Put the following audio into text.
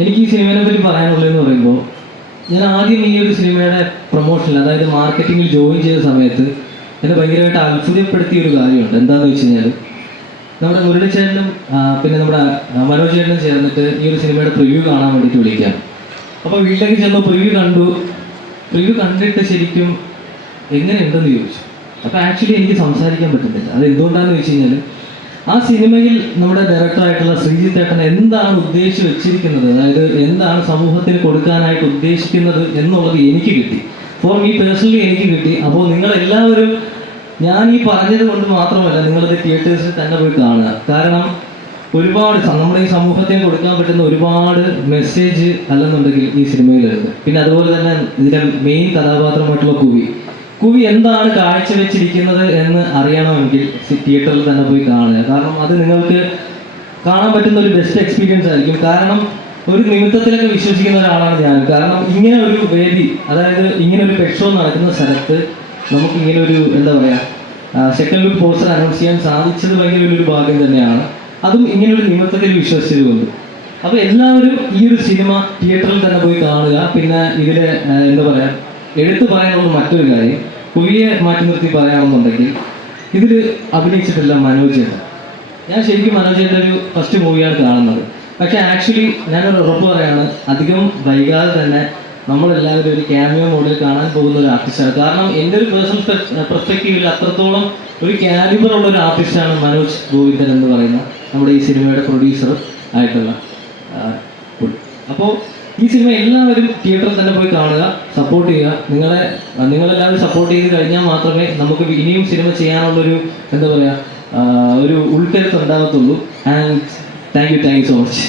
എനിക്ക് ഈ സിനിമയെ പറ്റി പറയാനുള്ളതെന്ന് പറയുമ്പോൾ ഞാൻ ആദ്യം ഈ ഒരു സിനിമയുടെ പ്രൊമോഷനിൽ അതായത് മാർക്കറ്റിങ്ങിൽ ജോയിൻ ചെയ്ത സമയത്ത് എന്നെ ഭയങ്കരമായിട്ട് അത്ഭുതപ്പെടുത്തിയ ഒരു കാര്യമുണ്ട്. എന്താണെന്ന് വെച്ച് കഴിഞ്ഞാൽ നമ്മുടെ മുരളിച്ചേട്ടനും പിന്നെ നമ്മുടെ മനോജ് ചേട്ടനും ചേർന്നിട്ട് ഈ ഒരു സിനിമയുടെ പ്രിവ്യൂ കാണാൻ വേണ്ടിയിട്ട് വിളിക്കാം അപ്പോൾ വീട്ടിലേക്ക് ചെന്നപ്പോൾ പ്രിവ്യൂ കണ്ടു. പ്രിവ്യൂ കണ്ടിട്ട് ശരിക്കും എങ്ങനെയുണ്ടെന്ന് ചോദിച്ചു. അപ്പോൾ ആക്ച്വലി എനിക്ക് സംസാരിക്കാൻ പറ്റുന്നില്ല. അത് എന്തുകൊണ്ടാണെന്ന് വെച്ച് കഴിഞ്ഞാൽ ആ സിനിമയിൽ നമ്മുടെ ഡയറക്ടറായിട്ടുള്ള ശ്രീജിത്ത് ഏട്ടൻ എന്താണ് ഉദ്ദേശിച്ച് വെച്ചിരിക്കുന്നത്? അതായത് എന്താണ് സമൂഹത്തിന് കൊടുക്കാനായിട്ട് ഉദ്ദേശിക്കുന്നത് എന്നുള്ളത് എനിക്ക് കിട്ടി. ഫോർ മീ പേഴ്സണലി എനിക്ക് കിട്ടി. അപ്പോൾ നിങ്ങൾ എല്ലാവരും ഞാൻ ഈ പറഞ്ഞത് കൊണ്ട് മാത്രമല്ല നിങ്ങളത് തിയേറ്റേഴ്സിൽ തന്നെ പോയി കാണുക. കാരണം ഒരുപാട് നമ്മുടെ ഈ സമൂഹത്തിന് കൊടുക്കാൻ പറ്റുന്ന ഒരുപാട് മെസ്സേജ് അല്ലെന്നുണ്ടെങ്കിൽ ഈ സിനിമയിലുണ്ട് പിന്നെ അതുപോലെ തന്നെ ഇതിന്റെ മെയിൻ കഥാപാത്രമായിട്ടുള്ള കുവി. കുവി എന്താണ് കാഴ്ചവെച്ചിരിക്കുന്നത് എന്ന് അറിയണമെങ്കിൽ തിയേറ്ററിൽ തന്നെ പോയി കാണുക. കാരണം അത് നിങ്ങൾക്ക് കാണാൻ പറ്റുന്ന ഒരു ബെസ്റ്റ് എക്സ്പീരിയൻസ് ആയിരിക്കും. കാരണം ഒരു നിമിത്തത്തിലൊക്കെ വിശ്വസിക്കുന്ന ഒരാളാണ് ഞാൻ കാരണം ഇങ്ങനെ ഒരു വേദി അതായത് ഇങ്ങനെ ഒരു പെക്ഷോ നടക്കുന്ന സ്ഥലത്ത് നമുക്ക് ഇങ്ങനെ ഒരു എന്താ പറയുക സെക്കൻഡ് ലുക്ക് പോസ്റ്റർ അനൗൺസ് ചെയ്യാൻ സാധിച്ചത് ഭയങ്കര ഒരു ഭാഗ്യം തന്നെയാണ്. അതും ഇങ്ങനെ ഒരു നിമിത്തത്തിൽ വിശ്വസിച്ചതുകൊണ്ട് അപ്പോൾ എല്ലാവരും ഈ ഒരു സിനിമ തിയേറ്ററിൽ തന്നെ പോയി കാണുക. പിന്നെ ഇതിലെ എന്താ പറയുക എടുത്തു പറയാനുള്ള മറ്റൊരു കാര്യം കുവിയെ മാറ്റി നിർത്തി പറയാമെന്നുണ്ടെങ്കിൽ ഇതിൽ അഭിനയിച്ചിട്ടില്ല മനോജ് ഞാൻ ശരിക്കും മനോജയുടെ ഒരു ഫസ്റ്റ് മൂവിയാണ് കാണുന്നത്. പക്ഷെ ആക്ച്വലി ഞാനൊരു ഉറപ്പ് പറയാണ് അധികം വൈകാതെ തന്നെ നമ്മളെല്ലാവരും ഒരു ക്യാമിയോ മോഡിൽ കാണാൻ പോകുന്ന ഒരു ആർട്ടിസ്റ്റാണ് കാരണം എന്റെ ഒരു പേഴ്സണൽ പെർസ്പെക്റ്റീവിൽ അത്രത്തോളം ഒരു കാലിബർ ഉള്ള ഒരു ആർട്ടിസ്റ്റാണ് മനോജ് ഗോവിന്ദൻ എന്ന് പറയുന്ന നമ്മുടെ ഈ സിനിമയുടെ പ്രൊഡ്യൂസർ ആയിട്ടുള്ള അപ്പോൾ ഈ സിനിമ എല്ലാവരും തിയേറ്ററിൽ തന്നെ പോയി കാണുക സപ്പോർട്ട് ചെയ്യുക. നിങ്ങളെ നിങ്ങളെല്ലാവരും സപ്പോർട്ട് ചെയ്ത് കഴിഞ്ഞാൽ മാത്രമേ നമുക്ക് ഇനിയും സിനിമ ചെയ്യാനുള്ളൊരു എന്താ പറയുക ഒരു ഉൾക്കരുത്ത് ഉണ്ടാകത്തുള്ളൂ. And thank you thank you so much